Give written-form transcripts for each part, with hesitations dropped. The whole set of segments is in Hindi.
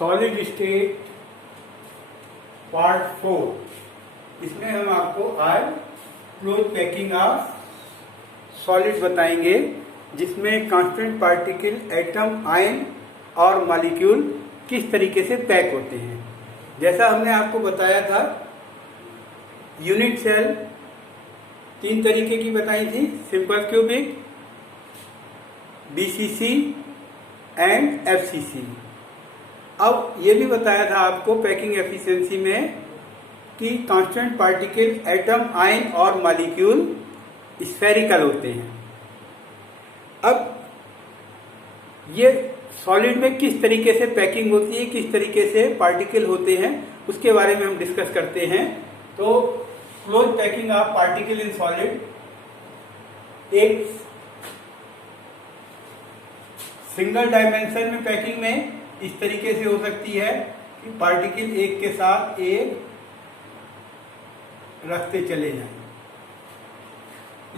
Solid state part 4। इसमें हम आपको आज क्लोज पैकिंग ऑफ सॉलिड बताएंगे, जिसमें कांस्टेंट पार्टिकल, एटम, आयन और मॉलिक्यूल किस तरीके से पैक होते हैं। जैसा हमने आपको बताया था, यूनिट सेल 3 तरीके की बताई थी, simple cubic, BCC and FCC. अब ये भी बताया था आपको पैकिंग एफिशिएंसी में कि कांस्टेंट पार्टिकल, एटम, आयन और मॉलिक्यूल स्फेरिकल होते हैं। अब ये सॉलिड में किस तरीके से पैकिंग होती है, किस तरीके से पार्टिकल होते हैं, उसके बारे में हम डिस्कस करते हैं। तो close packing of particle in solid एक सिंगल डायमेंशन में पैकिंग में इस तरीके से हो सकती है कि पार्टिकल एक के साथ एक रखते चले जाएं।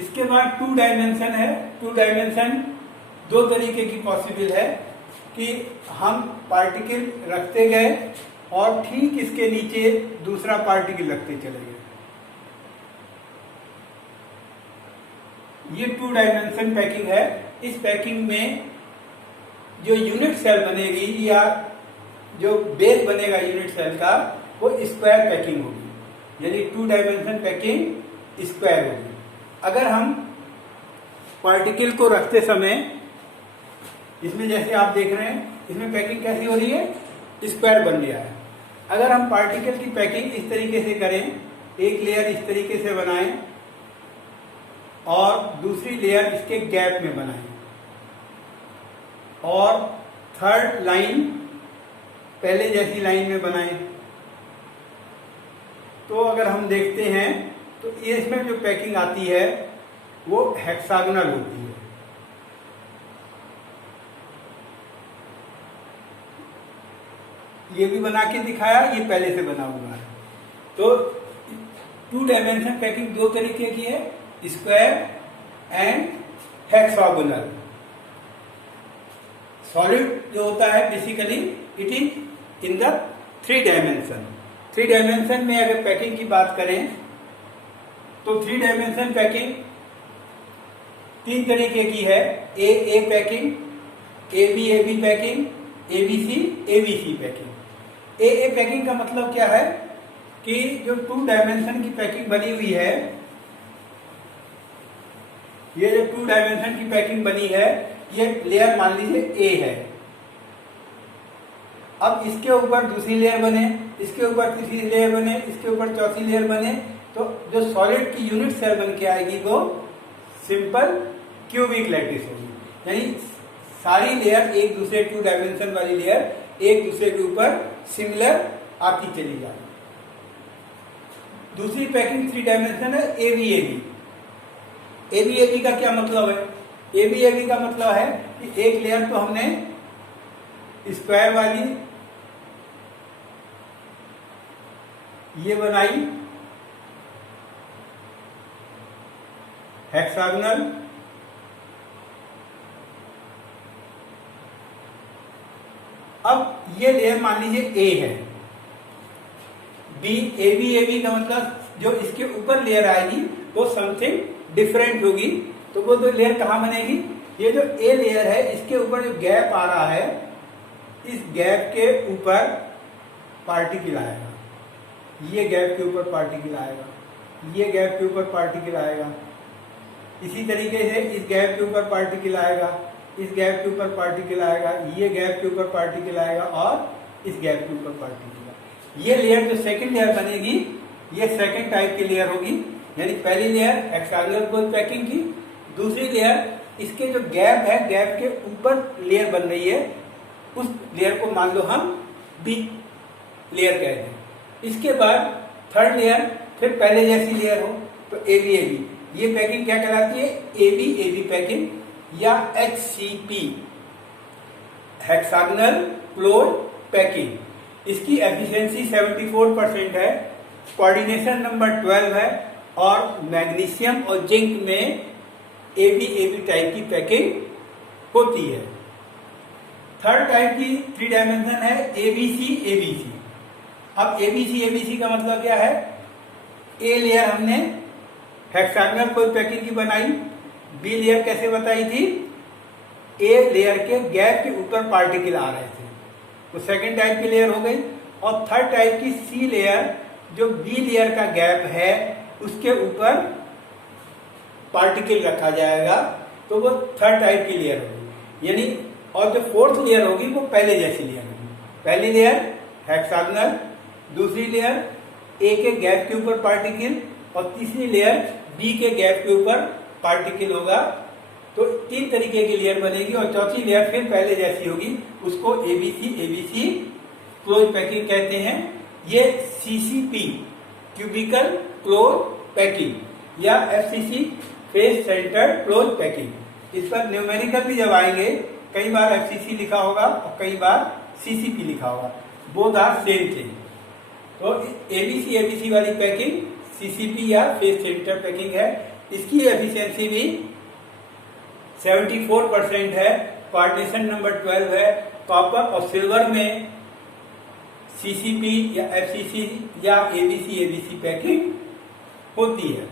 इसके बाद 2 डायमेंशन है। 2 डायमेंशन 2 तरीके की पॉसिबल है कि हम पार्टिकल रखते गए और ठीक इसके नीचे दूसरा पार्टिकल रखते चले गए। ये 2 डायमेंशन पैकिंग है। इस पैकिंग में जो यूनिट सेल बनेगी या जो बेस बनेगा यूनिट सेल का, वो स्क्वायर पैकिंग होगी, यानी 2 डायमेंशन पैकिंग स्क्वायर होगी। अगर हम पार्टिकल को रखते समय, इसमें जैसे आप देख रहे हैं, इसमें पैकिंग कैसी हो रही है, स्क्वायर बन गया है। अगर हम पार्टिकल की पैकिंग इस तरीके से करें, एक लेयर इस तरीके से बनाएं और दूसरी लेयर इसके गैप में बनाएं और थर्ड लाइन पहले जैसी लाइन में बनाएं, तो अगर हम देखते हैं तो ये इसमें जो पैकिंग आती है वो हेक्सागोनल होती है। ये भी बना के दिखाया, ये पहले से बना हुआ है। तो 2 डायमेंशन पैकिंग 2 तरीके की है, स्क्वायर एंड हेक्सागोनल। सॉलिड जो होता है basically it is in the 3 dimension. 3 dimension में अगर पैकिंग की बात करें तो 3 डायमेंशन पैकिंग 3 तरीके की है। A packing, A B packing, ABC packing. A packing का मतलब क्या है कि जो 2 डायमेंशन की पैकिंग बनी हुई है, ये जो 2 डायमेंशन की पैकिंग बनी है, ये लेयर मान लीजिए ए है। अब इसके ऊपर दूसरी लेयर बने, इसके ऊपर तीसरी लेयर बने, इसके ऊपर चौथी लेयर बने, तो जो सॉलिड की यूनिट सेल बन के आएगी वो सिंपल क्यूबिक लैटिस होगी। यानी सारी लेयर एक दूसरे 2 डायमेंशन वाली लेयर एक दूसरे के ऊपर सिमिलर आती चली जाएगी। दूसरी पैकिंग 3 डायमेंशन है, एबी। एबी का क्या मतलब है? एबी का मतलब है कि एक लेयर तो हमने स्क्वायर वाली ये बनाई, हेक्सागोनल, अब ये लेयर मान लीजिए ए है। एबी का मतलब जो इसके ऊपर लेयर आएगी वो समथिंग डिफरेंट होगी। तो वो जो लेयर कहाँ बनेगी, ये जो ए लेयर है इसके ऊपर जो गैप आ रहा है, इस गैप के ऊपर पार्टिकल आएगा, ये गैप के ऊपर पार्टिकल आएगा, ये गैप के ऊपर पार्टिकल आएगा, इसी तरीके से इस गैप के ऊपर पार्टिकल आएगा, इस गैप के ऊपर पार्टिकल आएगा, ये गैप के ऊपर पार्टिकल आएगा और इस गैप के ऊपर पार्टिकल आएगा। ये लेयर जो सेकंड लेयर बनेगी, ये सेकंड टाइप की लेयर होगी। यानी पहली लेयर हेक्सागोनल क्लोज पैकिंग की, दूसरी लेयर इसके जो गैप है, गैप के ऊपर लेयर बन रही है, उस लेयर को मान लो हम बी लेयर कहते हैं। इसके बाद थर्ड लेयर फिर पहले जैसी लेयर हो तो एबी। ये पैकिंग क्या कहलाती है? एबी पैकिंग या HCP, हेक्सागोनल क्लोज पैकिंग। इसकी एफिशिएंसी 74% है, कोऑर्डिनेशन नंबर 12 है और मैग्नीशियम और जिंक में एबी टाइप की पैकिंग होती है। थर्ड टाइप की 3 डायमेंशन है एबीसी एबीसी। अब एबीसी एबीसी का मतलब क्या है? ए लेयर हमने हेक्सागोनल कोई पैकिंग की बनाई, बी लेयर कैसे बताई थी? ए लेयर के गैप के ऊपर पार्टिकल आ रहे थे, तो सेकंड टाइप की लेयर हो गई। और थर्ड टाइप की सी लेयर, जो बी लेयर का गैप है उसके ऊपर पार्टिकल रखा जाएगा, तो वो थर्ड टाइप की लेयर होगी। यानी और जो फोर्थ लेयर होगी वो पहले जैसी लेयर होगी। पहली लेयर हेक्सागोनल, दूसरी लेयर ए के गैप के ऊपर पार्टिकल, और तीसरी लेयर बी के गैप के ऊपर पार्टिकल होगा। तो 3 तरीके की लेयर बनेगी, और चौथी लेयर फिर पहले जैसी होगी, उसको एबीसी एबीसी क्लोज पैकिंग कहते हैं। ये सीसीपी क्यूबिकल क्लोज पैकिंग या FCC face centred close packing. इस पर न्यूमेरिकल भी जब आएंगे, कई बार एफसीसी लिखा होगा और कई बार सीसीपी लिखा होगा, बोथ आर सेम थिंग। तो एबीसी एबीसी वाली पैकिंग सीसीपी या फेस सेंटर पैकिंग है। इसकी एफिशिएंसी भी 74% है। पार्टीशन नंबर 12 है। कॉपर और सिल्वर में सीसीपी या एफसीसी या एबीसी एबीसी पैकिंग होती है।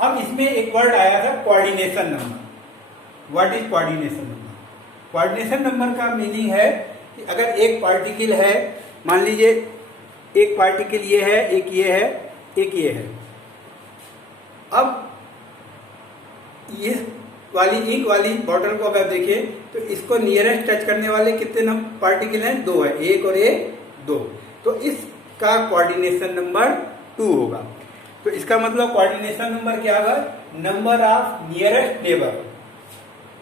अब इसमें एक वर्ड आया था coordination number. What is coordination number? Coordination number का मीनिंग है कि अगर एक पार्टिकल है, मान लीजिए एक पार्टिकल ये है, एक ये है, एक ये है। अब ये वाली इंक वाली बॉटल को अगर देखें तो इसको नियरेस्ट टच करने वाले कितने पार्टिकल हैं? 2 है, एक और एक 2। तो इसका कोऑर्डिनेशन नंबर 2 होगा। तो इसका मतलब कोऑर्डिनेशन नंबर क्या होगा? नंबर ऑफ नियरेस्ट नेबर,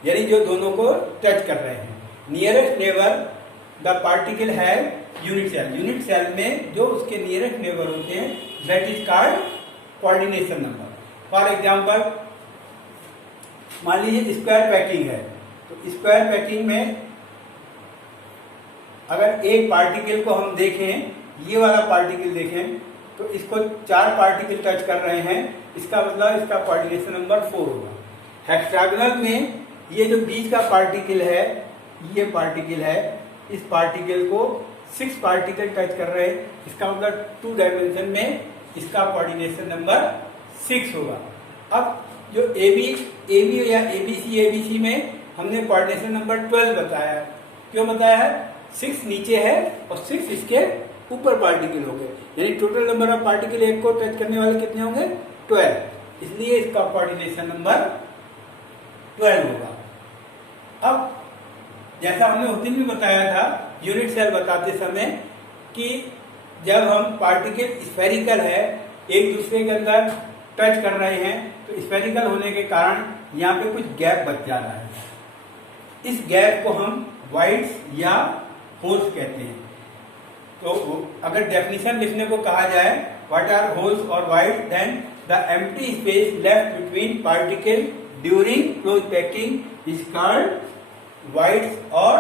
यानी जो दोनों को टच कर रहे हैं। नियरेस्ट नेबर द पार्टिकल है यूनिट सेल। यूनिट सेल में जो उसके नियरेस्ट नेबर होते हैं, that is called coordination number. For example, मान लीजिए स्क्वायर पैकिंग है, तो स्क्वायर पैकिंग में अगर एक पार्टिकल को हम देखें, ये वाला पार्टिकल देखें, तो इसको 4 पार्टिकल टच कर रहे हैं, इसका मतलब इसका कोऑर्डिनेशन नंबर 4 होगा। हेक्सागोनल में ये जो बीच का पार्टिकल है, ये पार्टिकल है, इस पार्टिकल को 6 पार्टिकल टच कर रहे हैं, इसका मतलब 2 डायमेंशन में इसका कोऑर्डिनेशन नंबर 6 होगा। अब जो एबी या एबीसी एबीसी में हमने कोऑर्डिनेशन नंबर 12 बताया। क्यों बताया है? 6 नीचे है और 6 इसके ऊपर पार्टिकल हो गए, यानी टोटल नंबर ऑफ पार्टिकल एक को टच करने वाले कितने होंगे? 12। इसलिए इसका कोऑर्डिनेशन नंबर 12 होगा। अब जैसा हमने उस दिन भी बताया था यूनिट सेल बताते समय कि जब हम पार्टिकल स्फेरिकल है, एक दूसरे के अंदर टच कर रहे हैं, तो स्फेरिकल होने के कारण यहाँ पे कुछ गैप बच जा रहा है। इस गैप को हम वाइड्स या होल्स कहते हैं। तो अगर डेफिनेशन लिखने को कहा जाए, व्हाट आर होल्स और voids, then the empty space left between particle during close packing is called voids और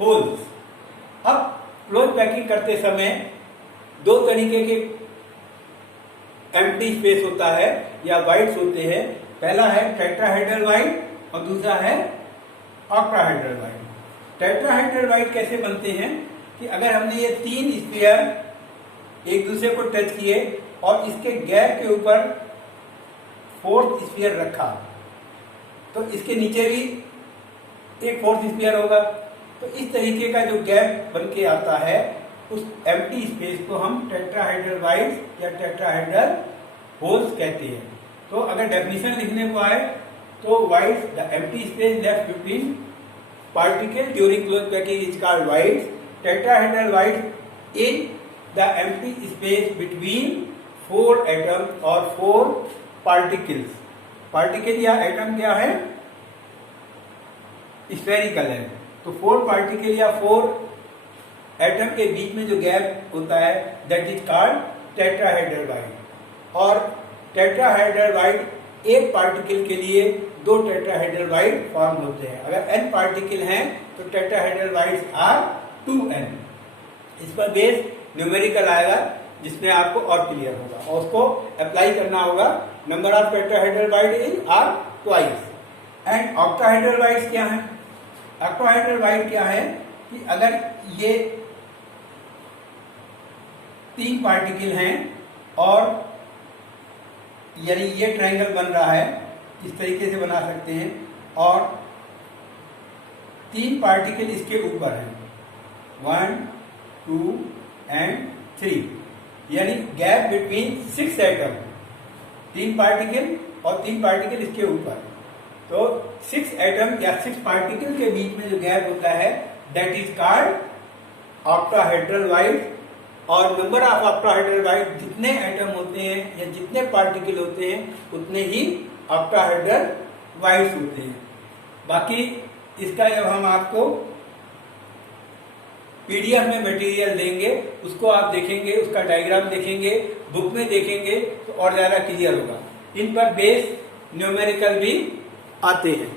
होल्स। अब क्लोज पैकिंग करते समय 2 तरीके के एम्प्टी स्पेस होता है या वाइड्स होते हैं। पहला है टेट्राहेड्रल वाइड और दूसरा है ऑक्टाहेड्रल वाइड। टेट्राहेड्रल वाइड कैसे बनते हैं कि अगर हमने ये 3 स्फीयर एक दूसरे को टच किए और इसके गैप के ऊपर 4th स्फीयर रखा, तो इसके नीचे भी एक 4th स्फीयर होगा। तो इस तरीके का जो गैप बन के आता है, उस एम्प्टी स्पेस को हम टेट्राहेड्रल वाइड्स या टेट्राहेड्रल होल्स कहते हैं। तो अगर डेफिनेशन लिखने को आए तो wides the empty space left between particle during close packing is called wides. Tetrahedral wides in the empty space between 4 atom और 4 पार्टिकल्स। पार्टिकल या एटम क्या है? स्फेरिकल है, तो 4 पार्टिकल या 4 एटम के बीच में जो गैप होता है, that is called tetrahedral void. और टेट्राहेड्रल वाइड एक पार्टिकल के लिए 2 टेट्राहेड्रल वाइड फॉर्म होते हैं। अगर n पार्टिकल हैं तो टेट्राहेड्रल वाइड्स आर 2n। इस पर बेस न्यूमेरिकल आएगा, जिसमें आपको और क्लियर होगा और उसको अप्लाई करना होगा। Number of tetrahedral void is are twice. And octahedral voids क्या है? ऑक्टाहेड्रल वाइड क्या है कि अगर ये 3 पार्टिकल हैं और यानी ये ट्रायंगल बन रहा है, इस तरीके से बना सकते हैं, और 3 पार्टिकल इसके ऊपर हैं, 1 2 एंड 3, यानी गैप बिटवीन 6 एटम, 3 पार्टिकल और 3 पार्टिकल इसके ऊपर, तो 6 एटम या 6 पार्टिकल के बीच में जो गैप होता है that is called octahedral wide. और नंबर ऑफ ऑक्टाहेड्रल वाइड, जितने एटम होते हैं या जितने पार्टिकल होते हैं उतने ही ऑक्टाहेड्रल वाइड्स होते हैं। बाकी इसका जब हम आपको पीडीएफ में मटेरियल देंगे उसको आप देखेंगे, उसका डायग्राम देखेंगे, बुक में देखेंगे तो और ज्यादा क्लियर होगा। इन पर बेस न्यूमेरिकल भी आते हैं।